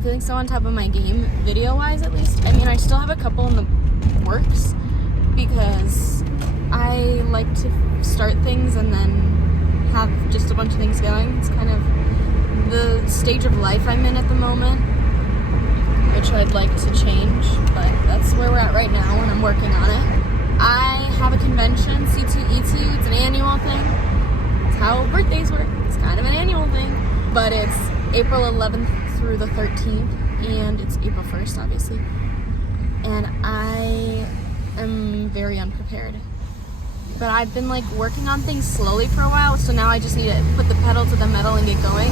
I'm feeling so on top of my game, video-wise at least. I mean, I still have a couple in the works because I like to start things and then have just a bunch of things going. It's kind of the stage of life I'm in at the moment, which I'd like to change, but that's where we're at right now and I'm working on it. I have a convention, C2E2, it's an annual thing. It's how birthdays work. It's kind of an annual thing, but it's April 11th through the 13th, and it's April 1st, obviously. And I am very unprepared. But I've been like working on things slowly for a while, so now I just need to put the pedal to the metal and get going.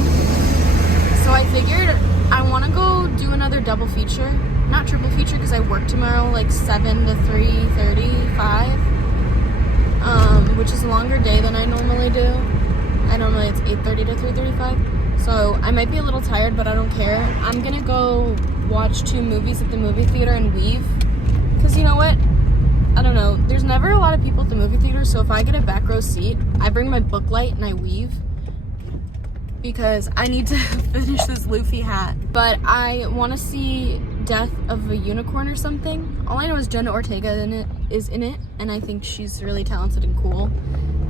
So I figured I want to go do another double feature, not triple feature because I work tomorrow like 7 to 3:35, which is a longer day than I normally do. It's 8:30 to 3:35, so I might be a little tired, but I don't care. I'm gonna go watch 2 movies at the movie theater and weave, because you know what? I don't know, there's never a lot of people at the movie theater, so if I get a back row seat, I bring my book light and I weave, because I need to finish this Luffy hat. But I want to see Death of a Unicorn or something. All I know is Jenna Ortega is in it, and I think she's really talented and cool.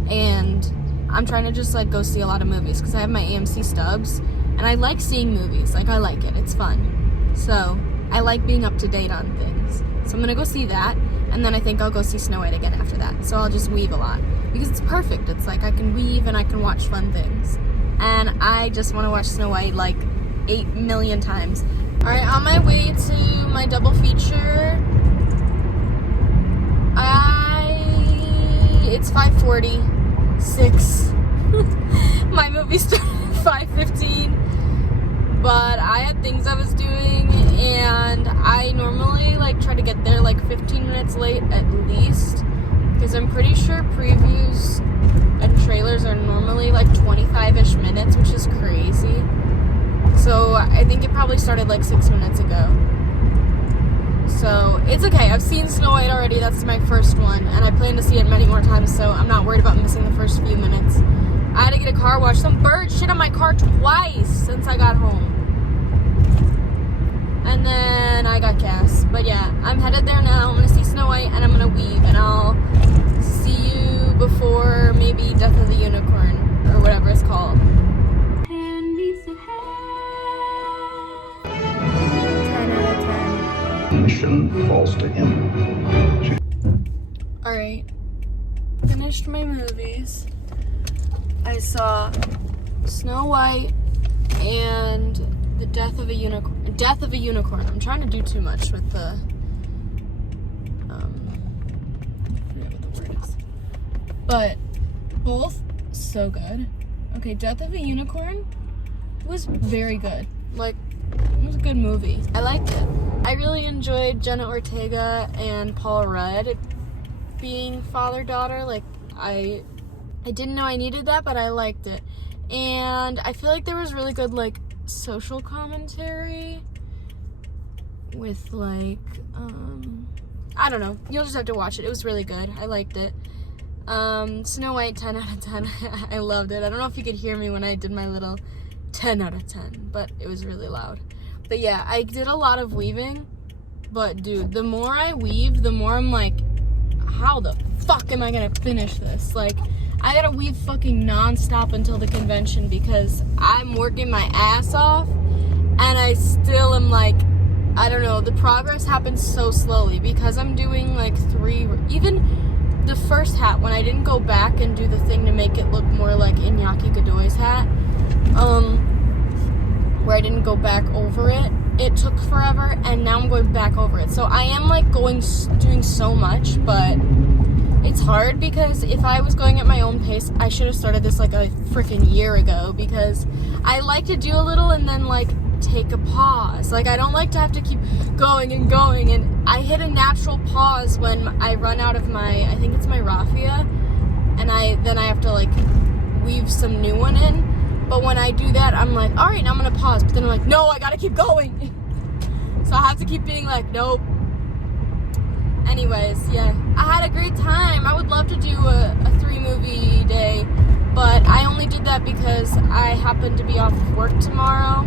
And I'm trying to just like go see a lot of movies because I have my AMC stubs, and I like seeing movies. Like, I like it. It's fun. So I like being up to date on things. So I'm gonna go see that, and then I think I'll go see Snow White again after that. So I'll just weave a lot because it's perfect. It's like I can weave and I can watch fun things. And I just want to watch Snow White like 8 million times. Alright, on my way to my double feature. It's 5:46. My movie started at 5:15. But I had things I was doing, and I normally like try to get there like 15 minutes late at least, because I'm pretty sure previews and trailers are normally like 25-ish minutes, which is crazy. So I think it probably started like 6 minutes ago. So it's okay. I've seen Snow White already. That's my first one, and I plan to see it many more times, so I'm not worried about missing the first few minutes. I had to get a car wash. Some bird shit on my car twice since I got home. And then I got gas. But yeah, I'm headed there now. I'm going to see Snow White and I'm going to weave. And I'll see you before maybe Death of the Unicorn or whatever it's called. 10 out of 10. Mission falls to him. Alright. Finished my movies. I saw Snow White and the Death of a Unicorn. Death of a Unicorn. I'm trying to do too much with the I forget what the word is. But both so good. Okay, Death of a Unicorn was very good. Like, it was a good movie. I liked it. I really enjoyed Jenna Ortega and Paul Rudd being father-daughter. Like, I didn't know I needed that, but I liked it. And I feel like there was really good, like, social commentary with, like, I don't know. You'll just have to watch it. It was really good. I liked it. Snow White, 10 out of 10. I loved it. I don't know if you could hear me when I did my little 10 out of 10, but it was really loud. But yeah, I did a lot of weaving, but dude, the more I weave, the more I'm like, how the fuck am I gonna finish this? Like, I gotta weave fucking non-stop until the convention because I'm working my ass off, and I still am like, I don't know, the progress happens so slowly because I'm doing like 3, even the first hat, when I didn't go back and do the thing to make it look more like Iñaki Godoy's hat, where I didn't go back over it, it took forever, and now I'm going back over it. So I am like doing so much, but it's hard because if I was going at my own pace, I should have started this like a freaking year ago, because I like to do a little and then like take a pause. Like, I don't like to have to keep going and going, and I hit a natural pause when I run out of my, I think it's my raffia, and then I have to like weave some new one in. But when I do that, I'm like, all right, now I'm gonna pause. But then I'm like, no, I gotta keep going. So I have to keep being like, nope. Anyways, yeah, I had a great time. I would love to do a 3-movie day, but I only did that because I happen to be off of work tomorrow.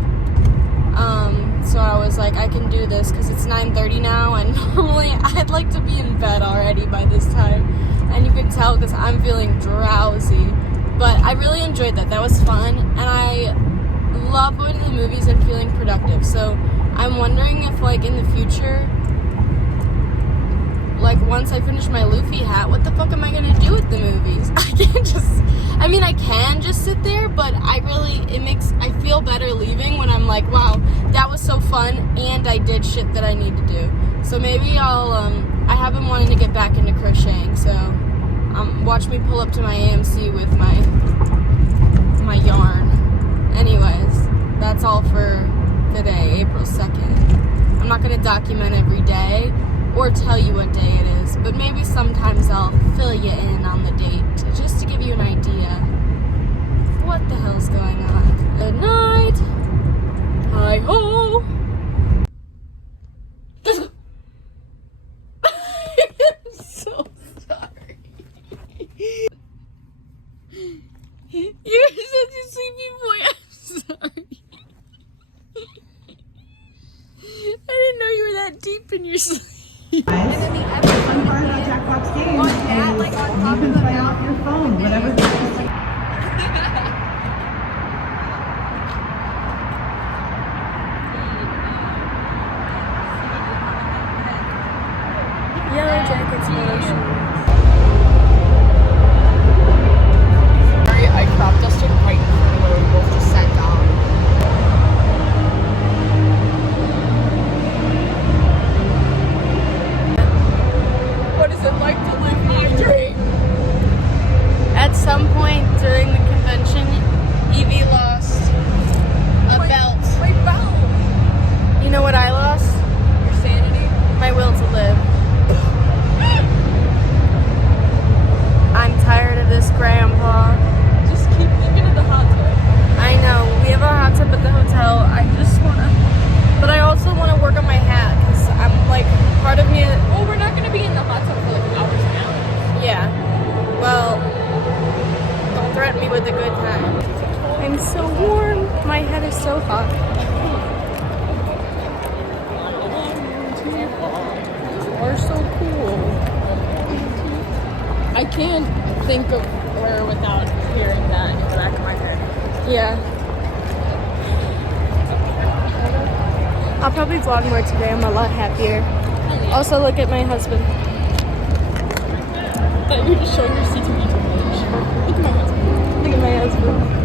so I was like, I can do this because it's 9:30 now, and normally I'd like to be in bed already by this time, and you can tell because I'm feeling drowsy. But I really enjoyed that. That was fun, and I love going to the movies and feeling productive. So I'm wondering if, like, in the future, like, once I finish my Luffy hat, what the fuck am I gonna do at the movies? I can just sit there, but I feel better leaving when I'm like, wow, that was so fun, and I did shit that I need to do. So maybe I have been wanting to get back into crocheting, so watch me pull up to my AMC with my yarn. Anyways, that's all for today, April 2nd. I'm not gonna document every day or tell you what day it is, but maybe sometimes I'll fill you in on the date just to give you an idea of what the hell's going on. Good night. Hi ho. I'm so sorry. You're such a sleepy boy. I'm sorry. I didn't know you were that deep in your sleep. And then the other fun part about Jackbox games is like on top you can play off your phone, whatever. Yellow jackets, yellow shoes. Sorry, I crop dusted right in front of where we both just sat down. What is it like to live my dream? At some point during the convention, Evie lost a belt. My belt! You know what I lost? Your sanity? My will to live. I'm tired of this, Grandpa. Just keep thinking of the hot tub. I know, we have a hot tub at the hotel. But I also want to work on my hat, because I'm like, part of me. Well, we're not going to be in the hot tub for like hours and hours. Yeah. Well, don't threaten me with a good time. I'm so warm. My head is so hot. You are so cool. I can't think of her without hearing that in the back of my head. Yeah. I'll probably vlog more today. I'm a lot happier. Also, look at my husband. You're just showing your CTV page. Look at my husband. Look at my husband.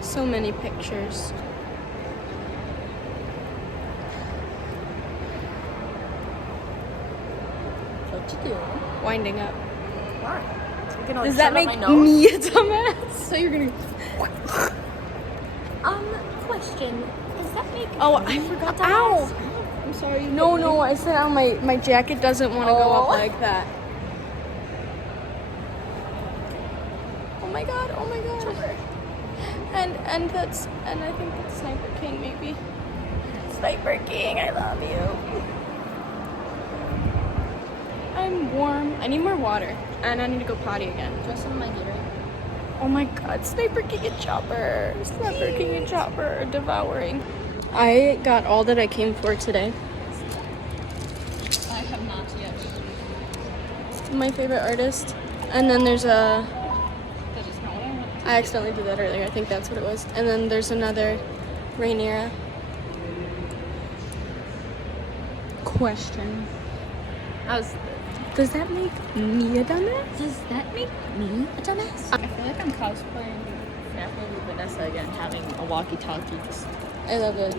So many pictures. What you doing? Winding up. Why? Does that make me a dumbass? So you're gonna. Question. Does that make? Oh, I forgot to ask. I'm sorry. No. I said, oh, my jacket doesn't want to go up like that. Oh my god. Chopper. And I think that's Sniper King, maybe. Sniper King, I love you. I'm warm. I need more water. And I need to go potty again. Dress in my Gatorade. Oh my god, Sniper King and Chopper. Sniper King and Chopper are devouring. I got all that I came for today. I have not yet. My favorite artist. And then there's a... That is not what I want. I accidentally did that earlier. I think that's what it was. And then there's another Rhaenyra. Question. Does that make me a dumbass? Does that make me a dumbass? I feel like I'm cosplaying Snapping with Vanessa again, having a walkie-talkie. I love it.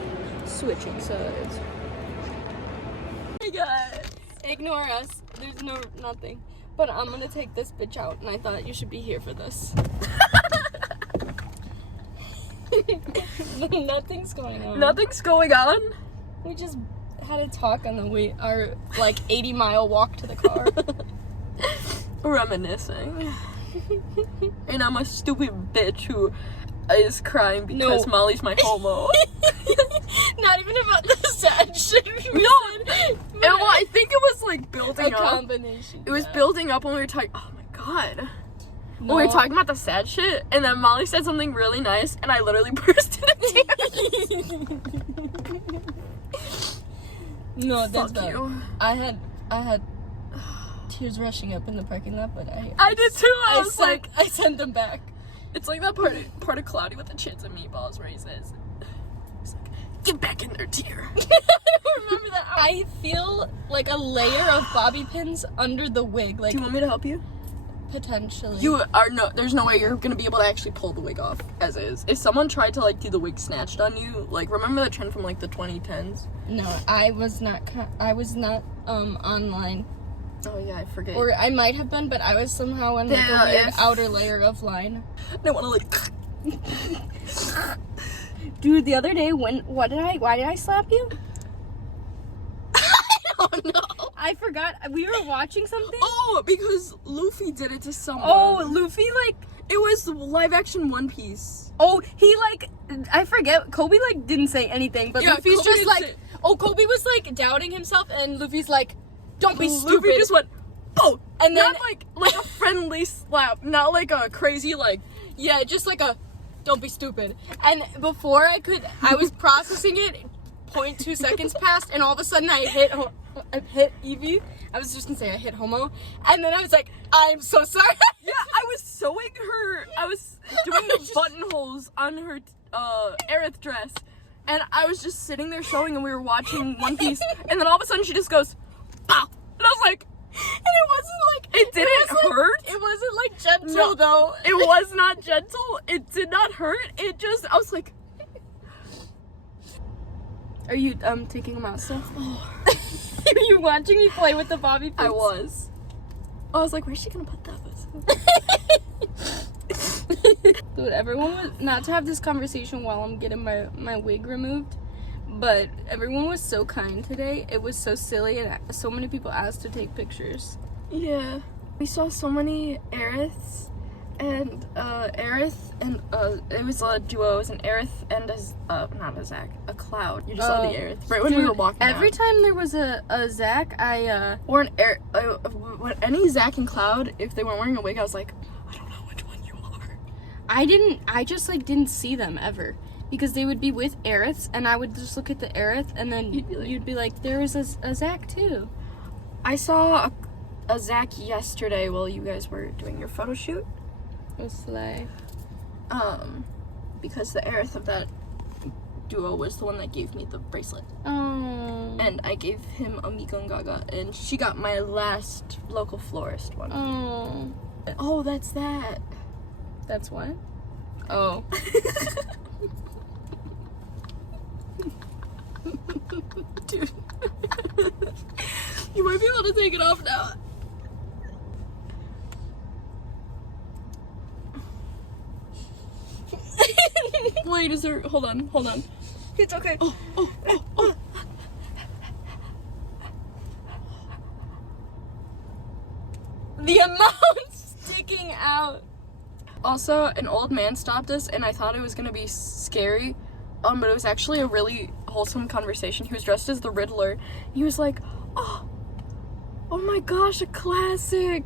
Switching sides. Hey guys! Ignore us. There's nothing. But I'm gonna take this bitch out, and I thought you should be here for this. Nothing's going on. Nothing's going on? We just had a talk on the way, our like 80-mile walk to the car. Reminiscing. And I'm a stupid bitch who is crying because Molly's my homo. Not even about the sad shit. Well, I think it was like building a up. Combination. It was building up when we were talking. Oh my god. No. When we were talking about the sad shit, and then Molly said something really nice, and I literally burst into tears. No, that's Fuck bad. you. I had tears rushing up in the parking lot, but I did too. I sent them back. It's like that part of Cloudy with the Chins and Meatballs where he says, he's like, get back in there, dear. I don't remember that. I feel like a layer of bobby pins under the wig. Like, do you want me to help you? Potentially. There's no way you're gonna be able to actually pull the wig off as is. If someone tried to like do the wig snatched on you, like remember the trend from like the 2010s? No, I was not online. Oh yeah, I forget. Or I might have been, but I was somehow in like a weird outer layer of line. I want to like. Dude, the other day, why did I slap you? Oh no! I forgot. We were watching something. Oh, because Luffy did it to someone. Oh, Luffy, like, it was live action One Piece. oh, he, like, I forget. Kobe, like, didn't say anything, but Yeah, Luffy's Kobe just didn't like, say- oh, Kobe was like doubting himself, and Luffy's like, don't be stupid. Luffy just went, oh, and then not like a friendly slap, not like a crazy like. yeah, just like a, don't be stupid. And before I was processing it. 0.2 seconds passed, and all of a sudden I hit Evie. I was just gonna say I hit homo, and then I was like, I'm so sorry. Yeah, I was sewing her. I was doing the buttonholes on her Aerith dress, and I was just sitting there sewing, and we were watching One Piece, and then all of a sudden she just goes, pow, and I was like, And it wasn't like it didn't hurt. It wasn't like gentle No. though. It was not gentle. It did not hurt. It just, I was like, Are you taking them out still? Are you watching me play with the bobby pins? I was like, where's she gonna put that? Dude, everyone was not to have this conversation while I'm getting my wig removed, but everyone was so kind today. It was so silly, and so many people asked to take pictures. Yeah, we saw so many Aeriths, and it was a duo. It was an Aerith and not a Zac, a Cloud. You just saw the Aerith right when we were walking. Every out. time there was a Zac, or an Air, any Zac and Cloud, if they weren't wearing a wig, I was like, I don't know which one you are. I just like didn't see them ever. Because they would be with Aeriths, and I would just look at the Aerith, and then you'd be like, there was a Zac too. I saw a Zac yesterday while you guys were doing your photo shoot. Oh, slay. Because the Aerith of that duo was the one that gave me the bracelet. Oh. And I gave him a Miko and Gaga, and she got my last local florist one. Oh. Oh, that's that. That's what? Oh. Dude. You might be able to take it off now. Wait, is there... Hold on. It's okay. Oh. The amount sticking out. Also, an old man stopped us, and I thought it was gonna be scary, but it was actually a really wholesome conversation. He was dressed as the Riddler. He was like, oh my gosh, a classic!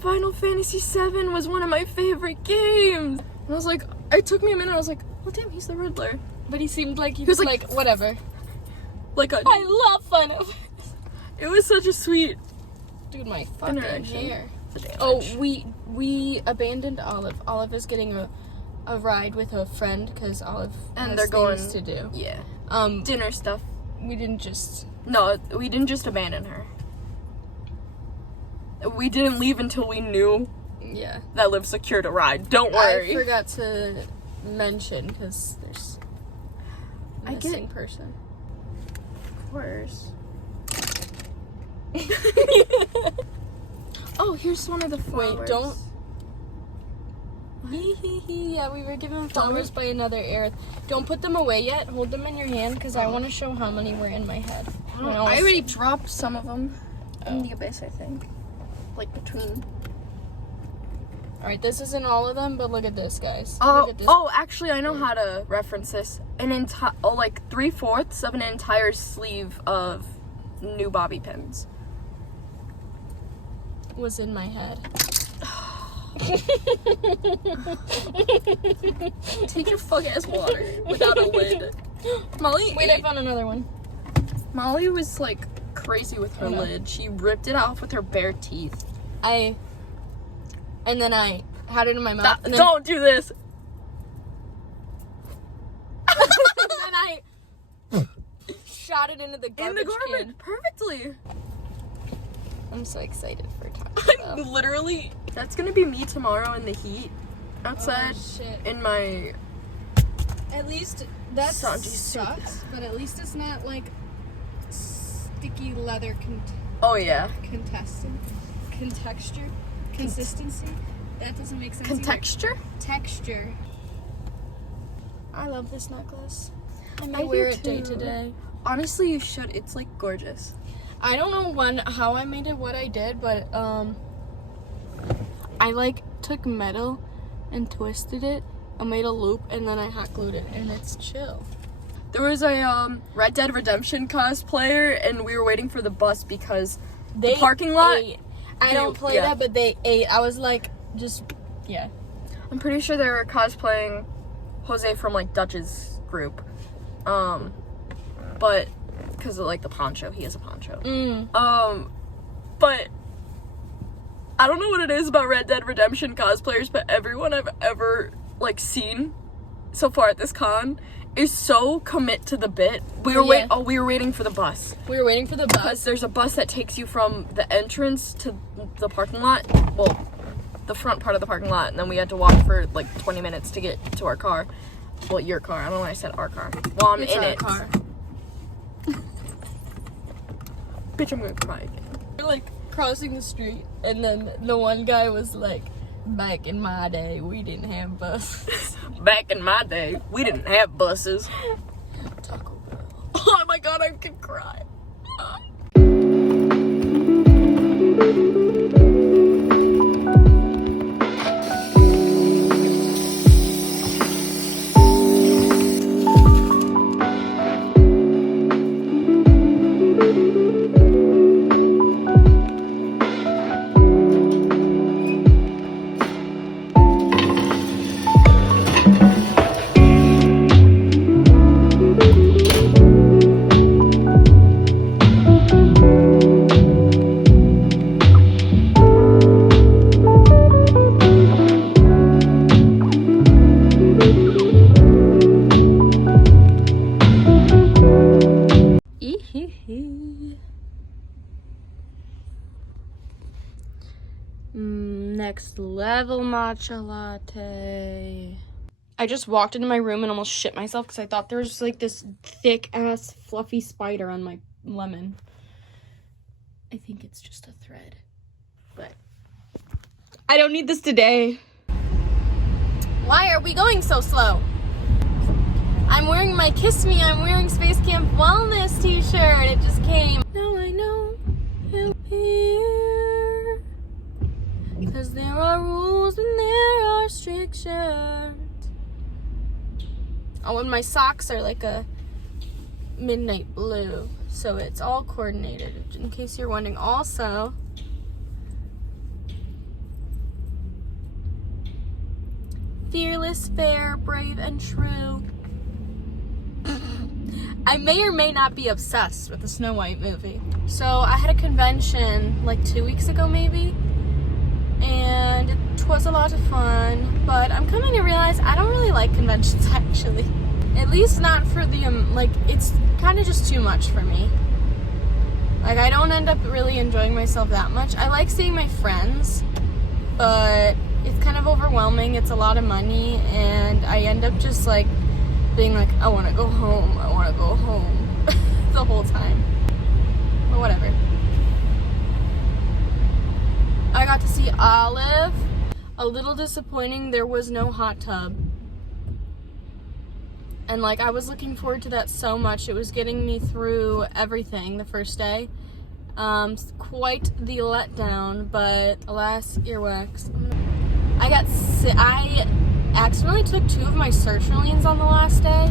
Final Fantasy VII was one of my favorite games! And I was like, it took me a minute, I was like, well damn, he's the Riddler. But he seemed like he was like whatever. Like a... I love Final Fantasy. It was such a sweet... Dude, my fucking interaction. hair. The damage. Oh, we abandoned Olive. Olive is getting a ride with a friend because Olive And has they're going things to do. Yeah. Um, Dinner stuff. we didn't just. No, we didn't just abandon her. We didn't leave until we knew Yeah. that Liv secured a ride. Don't worry. I forgot to mention because there's a I get- missing person. Of course. Oh, here's one of the flowers. Wait, don't. What? Yeah, we were given flowers by another Aerith. Don't put them away yet. Hold them in your hand because I want to show how many were in my head. I already dropped some of them in the abyss, I think. Like between. Alright, this isn't all of them, but look at this, guys. Oh, Look at this. Actually, I know how to reference this. Like 3/4 of an entire sleeve of new bobby pins. Was in my head. Take your fuck ass water without a lid. Molly. Wait, I found another one. Molly was like crazy with her lid. She ripped it off with her bare teeth. And then I had it in my mouth. And then, Don't do this. then I shot it into the garbage can. Perfectly. I'm so excited for Taco Bell. Literally, that's gonna be me tomorrow in the heat outside shit. in my. At least that Sanji suit. sucks, but at least it's not like sticky leather Oh yeah. consistency. That doesn't make sense. Contexture. Texture. I love this necklace. I may I do wear it day too. to day. Honestly, you should. It's like gorgeous. I don't know how I made it what I did, but I like took metal and twisted it. I made a loop and then I hot glued it, and it's chill. There was a Red Dead Redemption cosplayer, and we were waiting for the bus because the parking lot. I don't play that, but they ate. I was like, yeah. I'm pretty sure they were cosplaying Jose from like Dutch's group, but because of like the poncho, he has a poncho. But I don't know what it is about Red Dead Redemption cosplayers, but everyone I've ever like seen so far at this con is so commit to the bit. We were waiting for the bus. We were waiting for the bus. Because there's a bus that takes you from the entrance to the parking lot. Well, the front part of the parking lot, and then we had to walk for like 20 minutes to get to our car. Well, your car. I don't know why I said our car. Well, I'm It's in our it. car. Bitch, I'm gonna cry again. We're like crossing the street, and then the one guy was like, "Back in my day, we didn't have buses." Back in my day, we didn't have buses. Taco Bell. Oh my god, I could cry. Next level matcha latte. I just walked into my room and almost shit myself because I thought there was like this thick ass fluffy spider on my lemon. I think it's just a thread, but I don't need this today. Why are we going so slow? I'm wearing my Kiss Me, I'm wearing Space Camp Wellness t-shirt. It just came. Now I know he'll be here. Cause there are rules and there are restrictions. Oh, and my socks are like a midnight blue. So it's all coordinated, in case you're wondering. Also, fearless, fair, brave, and true. I may or may not be obsessed with the Snow White movie. So I had a convention like 2 weeks ago maybe, and it was a lot of fun, but I'm coming to realize I don't really like conventions actually. At least not for the, like, it's kind of just too much for me. Like, I don't end up really enjoying myself that much. I like seeing my friends, but it's kind of overwhelming. It's a lot of money, and I end up just, like, being like, I want to go home. I want to go home the whole time. But whatever. I got to see Olive. a little disappointing there was no hot tub. And like I was looking forward to that so much. It was getting me through everything the first day. Quite the letdown, but alas, earwax. I accidentally took 2 of my sertralines on the last day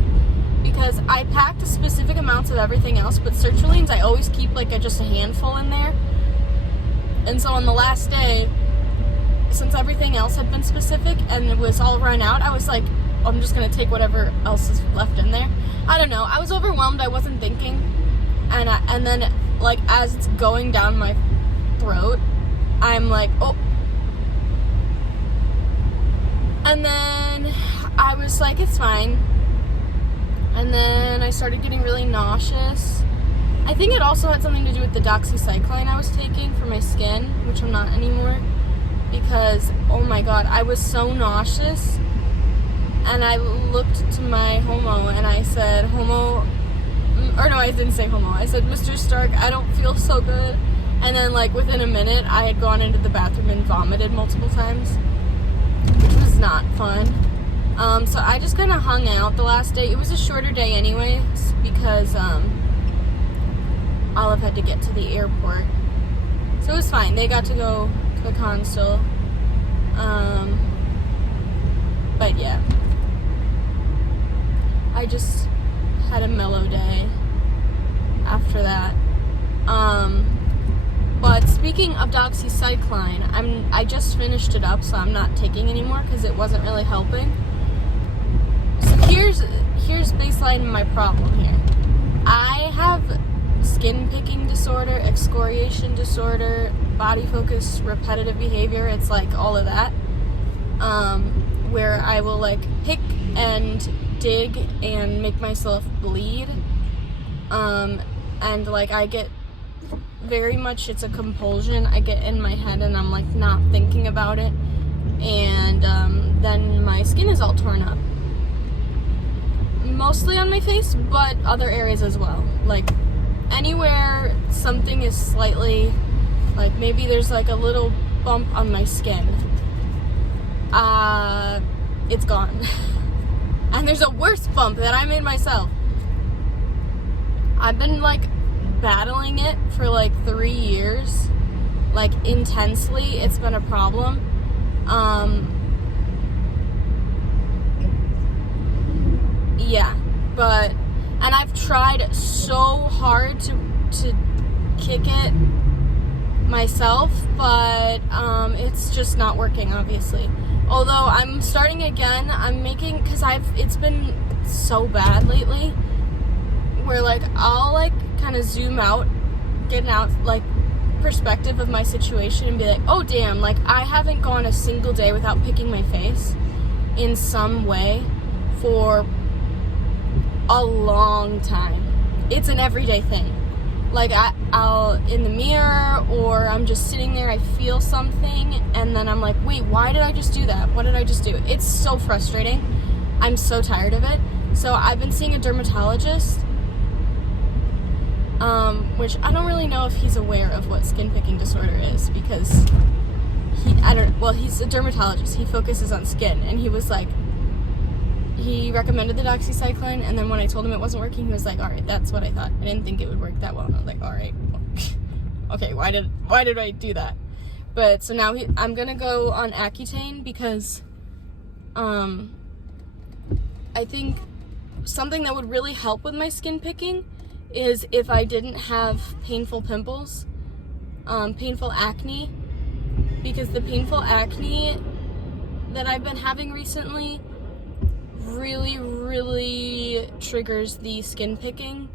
because I packed specific amounts of everything else, but sertralines I always keep like just a handful in there. And so on the last day, since everything else had been specific and it was all run out, I was like, I'm just gonna take whatever else is left in there. I don't know. I was overwhelmed. I wasn't thinking, and then like as it's going down my throat, I'm like, oh. And then I was like, it's fine. And then I started getting really nauseous. I think it also had something to do with the doxycycline I was taking for my skin, which I'm not anymore, because oh my god, I was so nauseous. And I looked to my homo and I said, homo, or no, I didn't say homo. I said, Mr. Stark, I don't feel so good. And then like within a minute, I had gone into the bathroom and vomited multiple times, which was not fun. So I just kind of hung out the last day. It was a shorter day anyways because Olive had to get to the airport. So it was fine. They got to go to the con still. But yeah. I just had a mellow day after that. But speaking of doxycycline, I just finished it up, so I'm not taking anymore because it wasn't really helping. So here's baseline my problem here. I have skin picking disorder, excoriation disorder, body focus, repetitive behavior. It's like all of that. Where I will like pick and dig and make myself bleed. And like I get very much, it's a compulsion. I get in my head and I'm like not thinking about it. And then my skin is all torn up. Mostly on my face, but other areas as well. Like anywhere something is slightly, like maybe there's like a little bump on my skin. It's gone. And there's a worse bump that I made myself. I've been like battling it for like 3 years, like intensely. It's been a problem. Yeah, but, and I've tried so hard to kick it myself, but it's just not working, obviously. Although I'm starting again, I'm making, because it's been so bad lately, where like I'll like kind of zoom out, get an out like perspective of my situation and be like, oh damn, like I haven't gone a single day without picking my face in some way for a long time. It's an everyday thing. Like I'll in the mirror, or I'm just sitting there, I feel something, and then I'm like, wait, why did I just do that? What did I just do? It's so frustrating. I'm so tired of it. So I've been seeing a dermatologist, which I don't really know if he's aware of what skin picking disorder is, because he's a dermatologist. He focuses on skin, and he was like, he recommended the doxycycline, and then when I told him it wasn't working, he was like, all right, that's what I thought. I didn't think it would work that well. And I was like, all right, okay, why did I do that? But so now I'm gonna go on Accutane because I think something that would really help with my skin picking is if I didn't have painful pimples, painful acne, because the painful acne that I've been having recently really triggers the skin picking,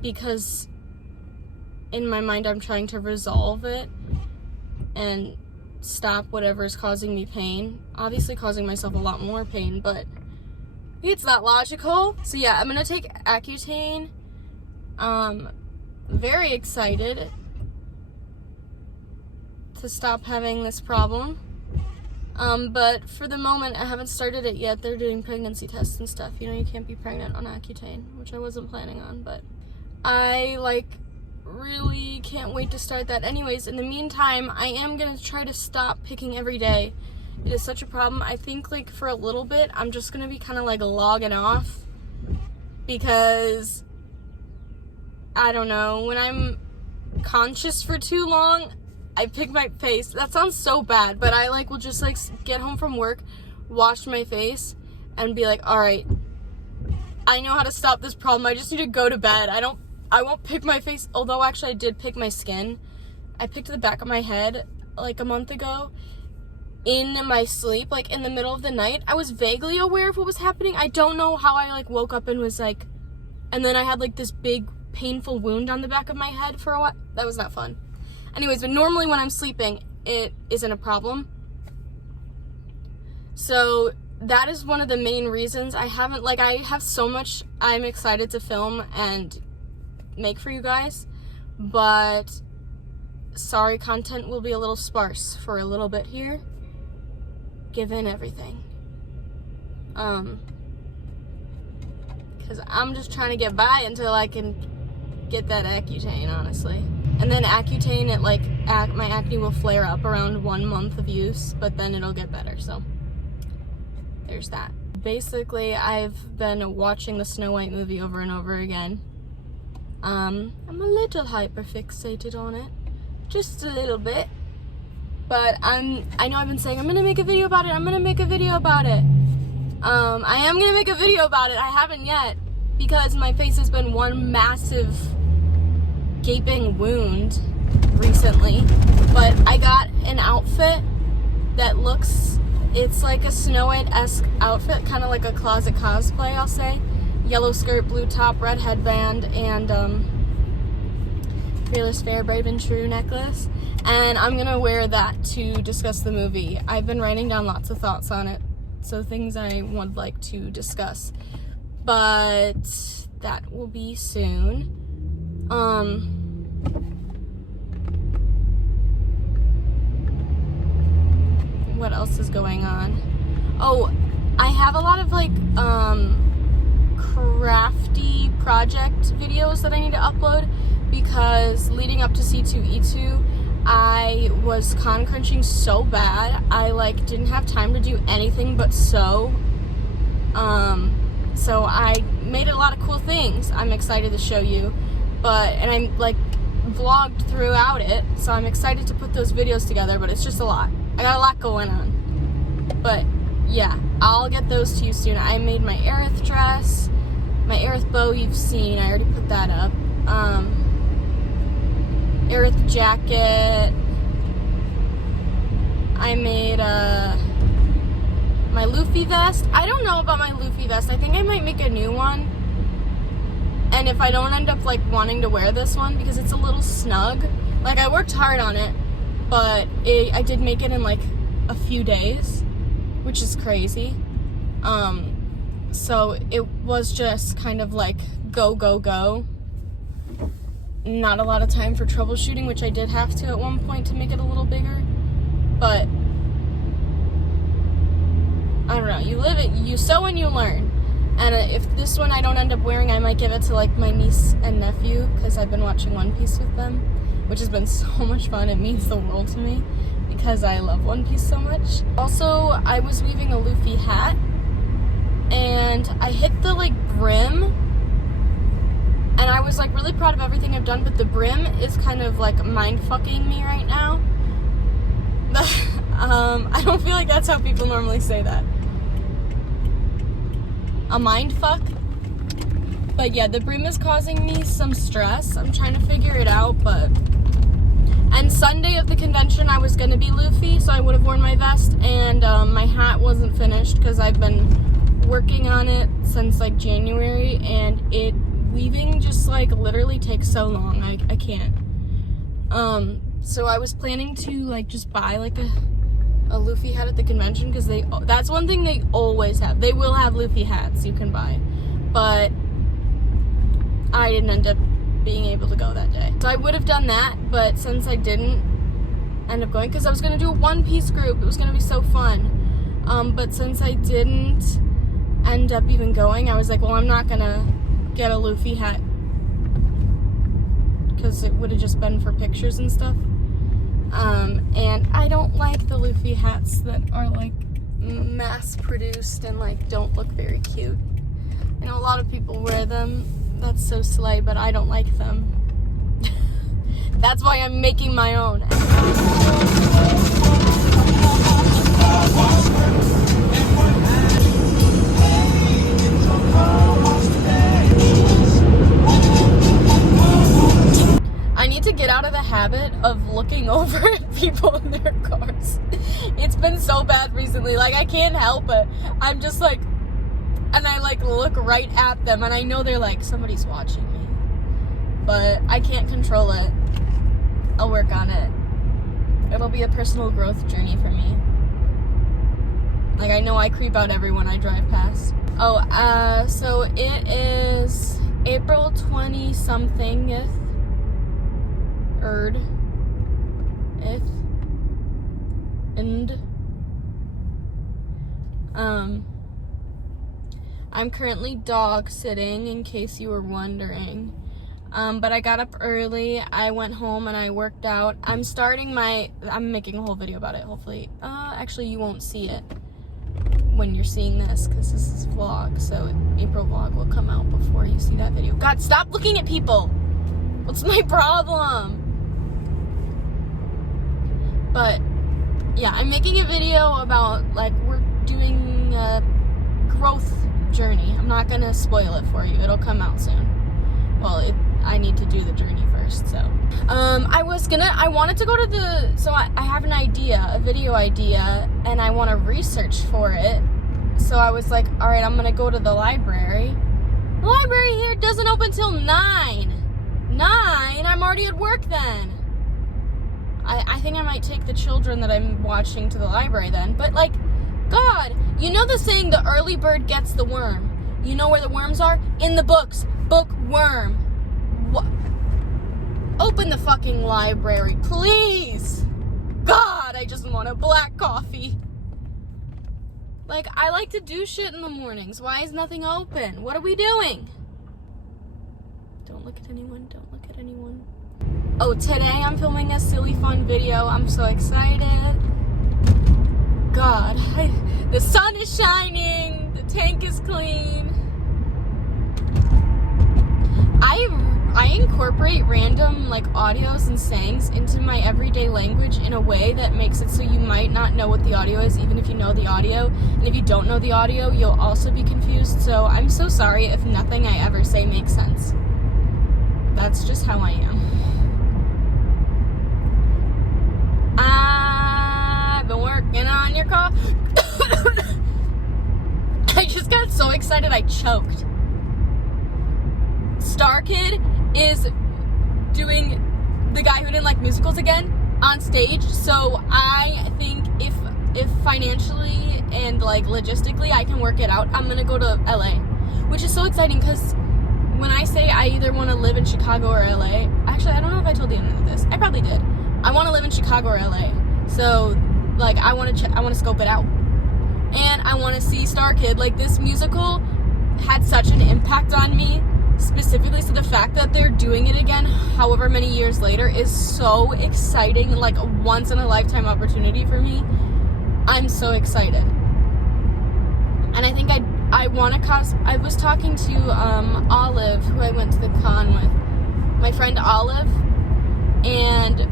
because in my mind I'm trying to resolve it and stop whatever is causing me pain, obviously causing myself a lot more pain, but it's not logical. So yeah, I'm gonna take Accutane. Very excited to stop having this problem. But for the moment, I haven't started it yet. They're doing pregnancy tests and stuff. You know, you can't be pregnant on Accutane, which I wasn't planning on, but I like really can't wait to start that. Anyways, in the meantime, I am gonna try to stop picking every day. It is such a problem. I think like for a little bit, I'm just gonna be kind of like logging off because I don't know, when I'm conscious for too long, I pick my face. That sounds so bad, but I like will just like get home from work, wash my face, and be like, all right, I know how to stop this problem. I just need to go to bed. I won't pick my face, although actually I did pick my skin. I picked the back of my head like a month ago in my sleep, like in the middle of the night. I was vaguely aware of what was happening. I don't know how I like woke up and was like, and then I had like this big painful wound on the back of my head for a while. That was not fun. Anyways, but normally when I'm sleeping, it isn't a problem. So that is one of the main reasons I haven't, like, I have so much I'm excited to film and make for you guys, but sorry, content will be a little sparse for a little bit here, given everything. Because I'm just trying to get by until I can get that Accutane, honestly. And then Accutane, it like, my acne will flare up around 1 month of use, but then it'll get better, so there's that. Basically, I've been watching the Snow White movie over and over again. I'm a little hyper-fixated on it. Just a little bit. But I know I've been saying, I'm gonna make a video about it, I'm gonna make a video about it. I am gonna make a video about it. I haven't yet, because my face has been one massive gaping wound recently. But I got an outfit that looks, it's like a Snow White-esque outfit, kind of like a closet cosplay, I'll say. Yellow skirt, blue top, red headband, and Fearless Fair, Brave and True necklace. And I'm gonna wear that to discuss the movie. I've been writing down lots of thoughts on it, so things I would like to discuss. But that will be soon. What else is going on? Oh, I have a lot of like crafty project videos that I need to upload, because leading up to C2E2 I was con crunching so bad. I like didn't have time to do anything but sew. So I made a lot of cool things I'm excited to show you, and I'm like vlogged throughout it, so I'm excited to put those videos together, but it's just a lot. I got a lot going on. But yeah, I'll get those to you soon. I made my Aerith dress, my Aerith bow you've seen, I already put that up. Aerith jacket. I made my Luffy vest. I don't know about my Luffy vest. I think I might make a new one. And if I don't end up like wanting to wear this one, because it's a little snug. Like, I worked hard on it, but I did make it in like a few days, which is crazy. So it was just kind of like go, go, go. Not a lot of time for troubleshooting, which I did have to at one point to make it a little bigger. But I don't know, you live it, you sow and you learn. And if this one I don't end up wearing, I might give it to like my niece and nephew, because I've been watching One Piece with them, which has been so much fun. It means the world to me because I love One Piece so much. Also, I was weaving a Luffy hat, and I hit the like brim, and I was like really proud of everything I've done, but the brim is kind of like mind-fucking me right now. I don't feel like that's how people normally say that. A mind fuck. But yeah, the brim is causing me some stress. I'm trying to figure it out, but... And Sunday of the convention, I was going to be Luffy, so I would have worn my vest, and my hat wasn't finished because I've been working on it since like January, and weaving just like literally takes so long. I can't. So I was planning to like just buy like a Luffy hat at the convention, because that's one thing they always have. They will have Luffy hats you can buy, but I didn't end up being able to go that day. So I would have done that, but since I didn't end up going, because I was going to do a One Piece group, it was going to be so fun, but since I didn't end up even going, I was like, well, I'm not going to get a Luffy hat because it would have just been for pictures and stuff. And I don't like the Luffy hats that are like mass produced and like don't look very cute. I know a lot of people wear them. That's so slay, but I don't like them. That's why I'm making my own. I need to get out of the habit of looking over at people in their cars. It's been so bad recently. Like, I can't help it. I'm just like, and I like look right at them and I know they're like, somebody's watching me. But I can't control it. I'll work on it. It'll be a personal growth journey for me. Like, I know I creep out everyone I drive past. Oh, so it is April 20-something. I'm currently dog sitting, in case you were wondering. But I got up early, I went home and I worked out. I'm making a whole video about it, hopefully. Actually, you won't see it when you're seeing this, because this is vlog, so April vlog will come out before you see that video. God, stop looking at people! What's my problem? But, yeah, I'm making a video about, like, we're doing a growth journey. I'm not gonna spoil it for you. It'll come out soon. Well, I need to do the journey first, so. I wanted to go to I have an idea, a video idea, and I want to research for it. So I was like, alright, I'm gonna go to the library. The library here doesn't open till 9. 9? I'm already at work then. I think I might take the children that I'm watching to the library then. But, like, God, you know the saying, the early bird gets the worm. You know where the worms are? In the books. Bookworm. What? Open the fucking library, please. God, I just want a black coffee. Like, I like to do shit in the mornings. Why is nothing open? What are we doing? Don't look at anyone. Don't look at anyone. Oh, today I'm filming a silly fun video. I'm so excited. God, the sun is shining. The tank is clean. I incorporate random like audios and sayings into my everyday language in a way that makes it so you might not know what the audio is, even if you know the audio. And if you don't know the audio, you'll also be confused. So I'm so sorry if nothing I ever say makes sense. That's just how I am. I've been working on your car. I just got so excited I choked. Star Kid is doing the guy who didn't like musicals again on stage. So I think if financially and like logistically I can work it out, I'm gonna go to LA, which is so exciting because when I say I either want to live in Chicago or LA, actually I don't know if I told the internet this. I probably did. I want to live in Chicago or LA. So like I want to scope it out. And I want to see Star Kid. Like, this musical had such an impact on me, specifically, so the fact that they're doing it again however many years later is so exciting, like a once in a lifetime opportunity for me. I'm so excited. And I think I want to I was talking to Olive, who I went to the con with, my friend Olive, and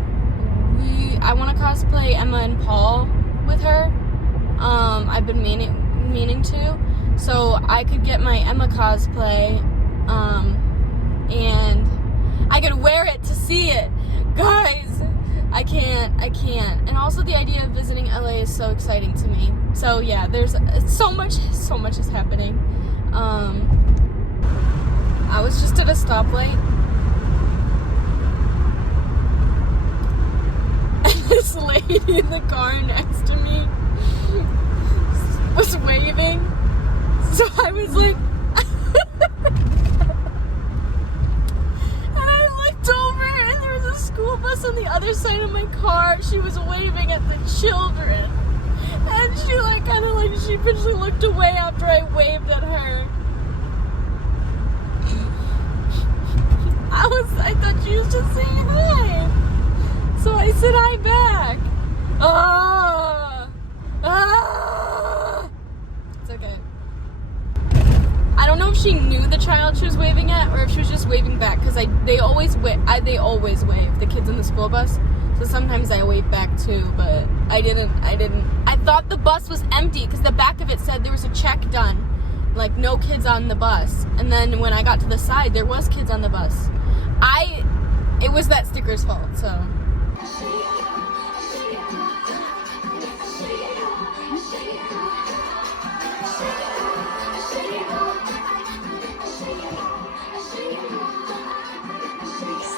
I want to cosplay Emma and Paul with her. I've been meaning to, so I could get my Emma cosplay, and I could wear it to see it. Guys, I can't. And also the idea of visiting LA is so exciting to me. So yeah, there's so much is happening. I was just at a stoplight, and this lady in the car next to me was waving, so I was like, and I looked over and there was a school bus on the other side of my car. She was waving at the children, and she like kind of like sheepishly looked away after I waved at her. I thought she was just saying hi. So I said hi back. It's okay. I don't know if she knew the child she was waving at or if she was just waving back because they always wave. The kids in the school bus. So sometimes I wave back too, but I didn't. I thought the bus was empty because the back of it said there was a check done, like no kids on the bus. And then when I got to the side, there was kids on the bus. It was that sticker's fault. So.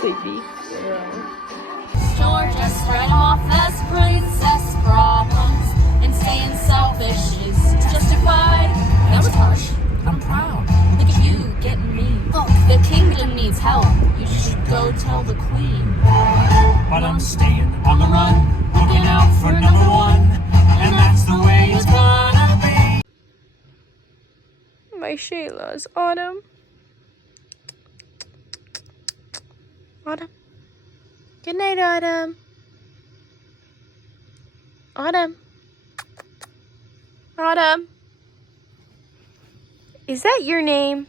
Sleepy. Sure, just write 'em off as princess problems, and saying selfish is justified. That was harsh. I'm proud. Look at you getting me. Look, the kingdom needs help. You should go tell the queen. But I'm staying on the run, looking out for number one, and that's the way it's gonna be. My Shayla's Autumn. Autumn. Good night, Autumn. Autumn. Autumn. Is that your name?